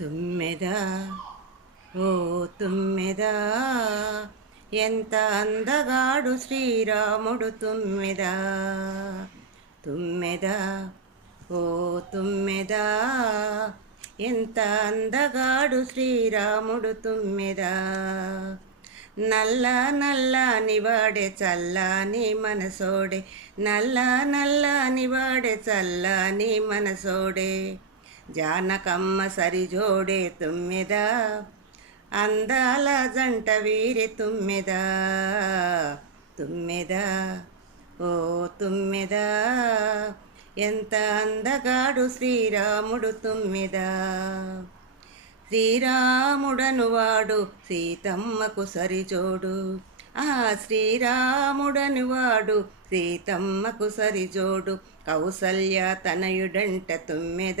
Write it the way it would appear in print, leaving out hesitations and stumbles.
తుమ్మెదా ఓ తుమ్మెదా ఎంత అందగాడు శ్రీరాముడు తుమ్మెదా తుమ్మెదా ఓ తుమ్మెదా ఎంత అందగాడు శ్రీరాముడు తుమ్మెదా నల్ల నల్లని వాడే చల్లని మనసోడే నల్ల నల్లని వాడే చల్లని మనసోడే జానకమ్మ సరిజోడే తుమ్మెదా అందాల జంట వీరే తుమ్మెదా తుమ్మెదా ఓ తుమ్మెదా ఎంత అందగాడు శ్రీరాముడు తుమ్మెదా శ్రీరాముడను వాడు సీతమ్మకు సరిజోడు శ్రీరాముడని వాడు సీతమ్మకు సరిజోడు కౌసల్య తనయుడంట తుమ్మెద